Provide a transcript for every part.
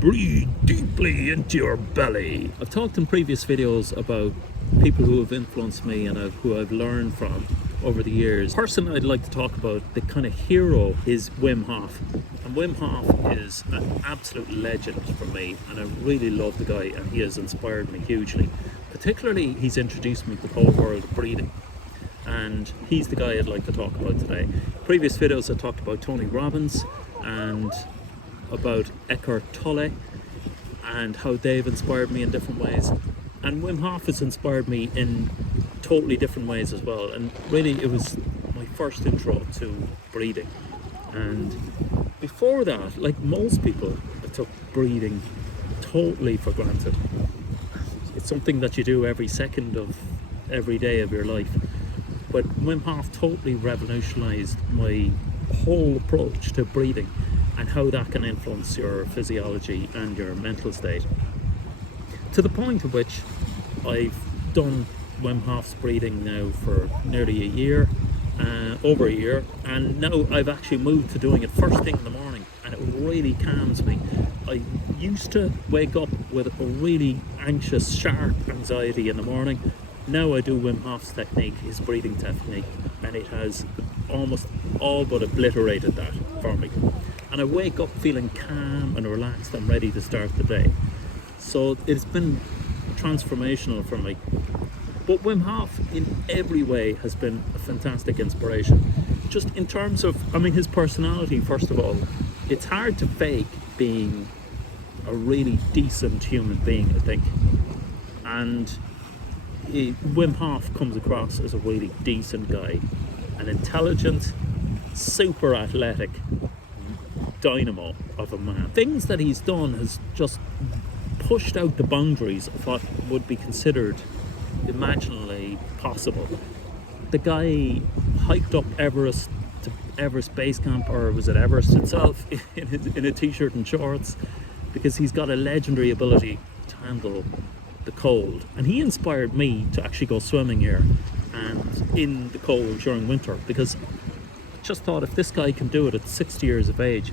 breathe deeply into your belly. I've talked in previous videos about people who have influenced me and who I've learned from over the years. The person I'd like to talk about, the kind of hero, is Wim Hof. And Wim Hof is an absolute legend for me, and I really love the guy, and he has inspired me hugely. Particularly, he's introduced me to the whole world of breathing, and he's the guy I'd like to talk about today. Previous videos I talked about Tony Robbins and about Eckhart Tolle and how they've inspired me in different ways, and Wim Hof has inspired me in totally different ways as well. And really, it was my first intro to breathing. And before that, like most people, I took breathing totally for granted. It's something that you do every second of every day of your life. But Wim Hof totally revolutionized my whole approach to breathing and how that can influence your physiology and your mental state. To the point at which I've done Wim Hof's breathing now for nearly a year, over a year, and now I've actually moved to doing it first thing in the morning, and it really calms me. I used to wake up with a really anxious, sharp anxiety in the morning. Now I do Wim Hof's technique, his breathing technique, and it has almost all but obliterated that for me. And I wake up feeling calm and relaxed and ready to start the day. So it's been transformational for me. But Wim Hof in every way has been a fantastic inspiration. Just in terms of, his personality, first of all, it's hard to fake being a really decent human being, I think. And Wim Hof comes across as a really decent guy, an intelligent, super athletic dynamo of a man. Things that he's done has just pushed out the boundaries of what would be considered imaginably possible. The guy hiked up Everest to Everest Base Camp, or was it Everest itself, in a t-shirt and shorts, because he's got a legendary ability to handle the cold. And he inspired me to actually go swimming here and in the cold during winter, because I just thought, if this guy can do it at 60 years of age,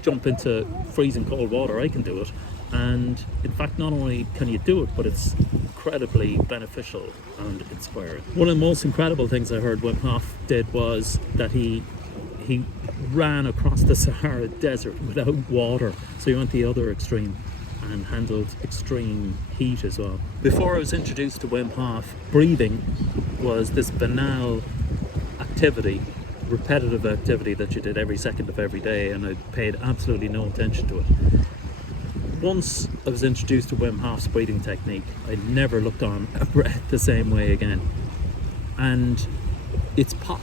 jump into freezing cold water, I can do it. And in fact, not only can you do it, but it's incredibly beneficial and inspiring. One of the most incredible things I heard Wim Hof did was that he ran across the Sahara Desert without water. So he went the other extreme and handled extreme heat as well. Before I was introduced to Wim Hof, breathing was this banal activity, repetitive activity that you did every second of every day, and I paid absolutely no attention to it. Once I was introduced to Wim Hof's breathing technique, I never looked on a breath the same way again. And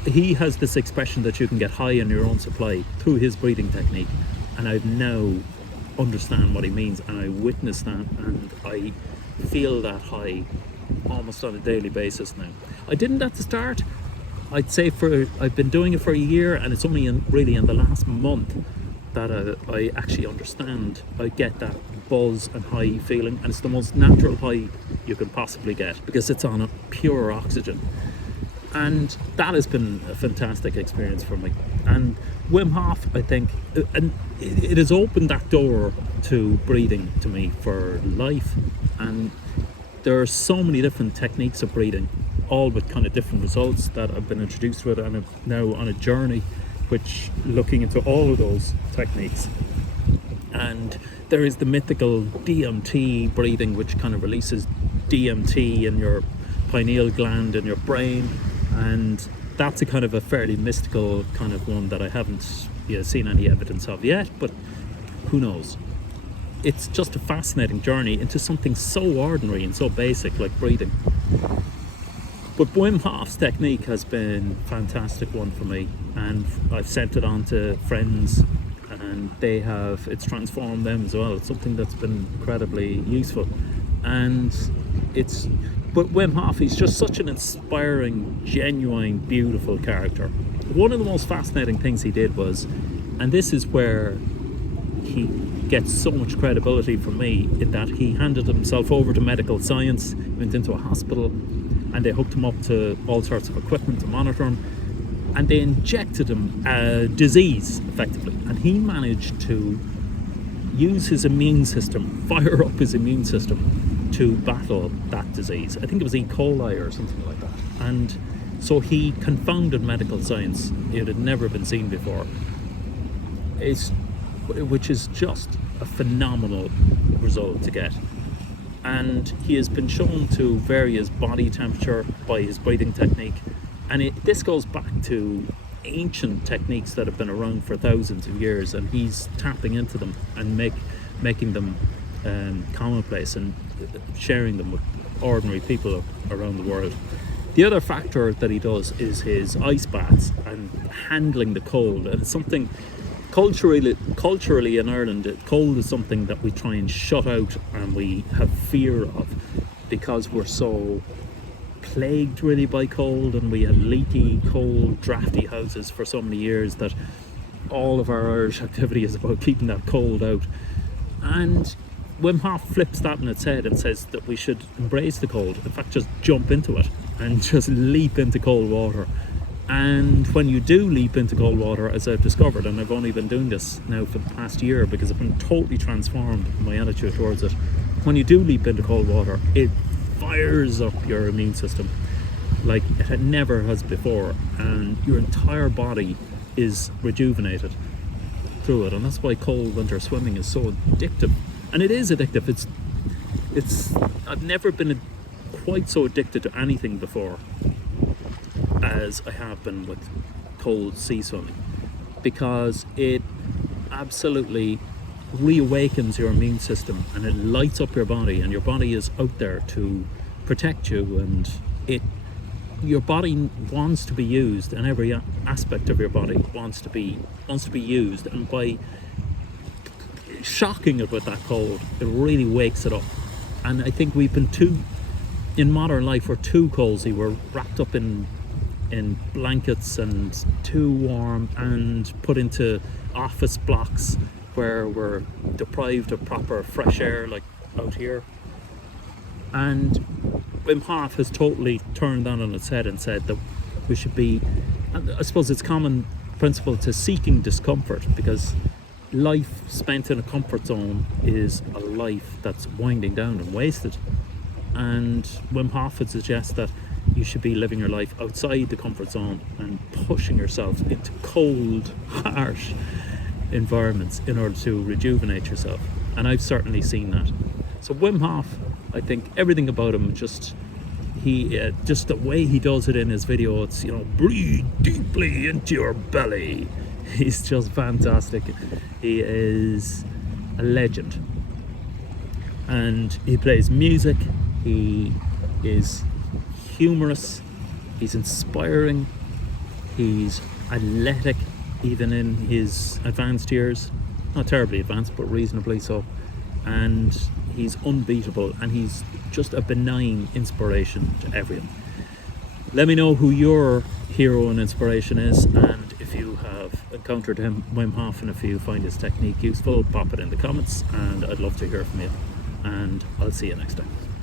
he has this expression that you can get high in your own supply through his breathing technique, and I now understand what he means, and I witness that, and I feel that high almost on a daily basis now. I didn't at the start. I'd say I've been doing it for a year, and it's only really in the last month that I actually understand. I get that buzz and high feeling, and it's the most natural high you can possibly get because it's on a pure oxygen. And that has been a fantastic experience for me. And Wim Hof, I think, and it has opened that door to breathing to me for life. And there are so many different techniques of breathing, all with kind of different results that I've been introduced with, and I'm now on a journey which looking into all of those techniques. And there is the mythical DMT breathing, which kind of releases DMT in your pineal gland in your brain, and that's a kind of a fairly mystical kind of one that I haven't seen any evidence of yet, but who knows. It's just a fascinating journey into something so ordinary and so basic like breathing. But Wim Hof's technique has been a fantastic one for me, and I've sent it on to friends, and it's transformed them as well. It's something that's been incredibly useful. But Wim Hof, he's just such an inspiring, genuine, beautiful character. One of the most fascinating things he did was, and this is where he gets so much credibility from me, in that he handed himself over to medical science, went into a hospital, and they hooked him up to all sorts of equipment to monitor him, and they injected him a disease effectively, and he managed to use his immune system, fire up his immune system to battle that disease. I think it was E. coli or something like that. And so he confounded medical science. It had never been seen before. Which is just a phenomenal result to get. And he has been shown to vary his body temperature by his breathing technique. And this goes back to ancient techniques that have been around for thousands of years, and he's tapping into them and making them commonplace and sharing them with ordinary people around the world. The other factor that he does is his ice baths and handling the cold. And it's something culturally in Ireland, cold is something that we try and shut out and we have fear of, because we're so plagued really by cold, and we had leaky, cold, drafty houses for so many years that all of our Irish activity is about keeping that cold out. And Wim Hof flips that on its head and says that we should embrace the cold. In fact, just jump into it and just leap into cold water. And when you do leap into cold water, as I've discovered, and I've only been doing this now for the past year because I've been totally transformed in my attitude towards it, when you do leap into cold water, it fires up your immune system like it never has before, and your entire body is rejuvenated through it. And that's why cold winter swimming is so addictive. And it is addictive. It's I've never been quite so addicted to anything before as I have been with cold sea swimming, because it absolutely reawakens your immune system and it lights up your body, and your body is out there to protect you, and your body wants to be used, and every aspect of your body wants to be used. And by shocking it with that cold, it really wakes it up. And I think we've been in modern life, we're too cozy. We're wrapped up in blankets and too warm and put into office blocks where we're deprived of proper fresh air, like out here. And Wim Hof has totally turned that on its head and said that we should be, I suppose it's common principle to seeking discomfort, because life spent in a comfort zone is a life that's winding down and wasted. And Wim Hof would suggest that you should be living your life outside the comfort zone and pushing yourself into cold, harsh environments in order to rejuvenate yourself. And I've certainly seen that. So Wim Hof, I think everything about him, just the way he does it in his video, it's, breathe deeply into your belly. He's just fantastic. He is a legend. And he plays music. He is humorous, he's inspiring, he's athletic even in his advanced years, not terribly advanced but reasonably so, and he's unbeatable, and he's just a benign inspiration to everyone. Let me know who your hero and inspiration is, and if you have encountered Wim Hof, and if you find his technique useful, pop it in the comments, and I'd love to hear from you, and I'll see you next time.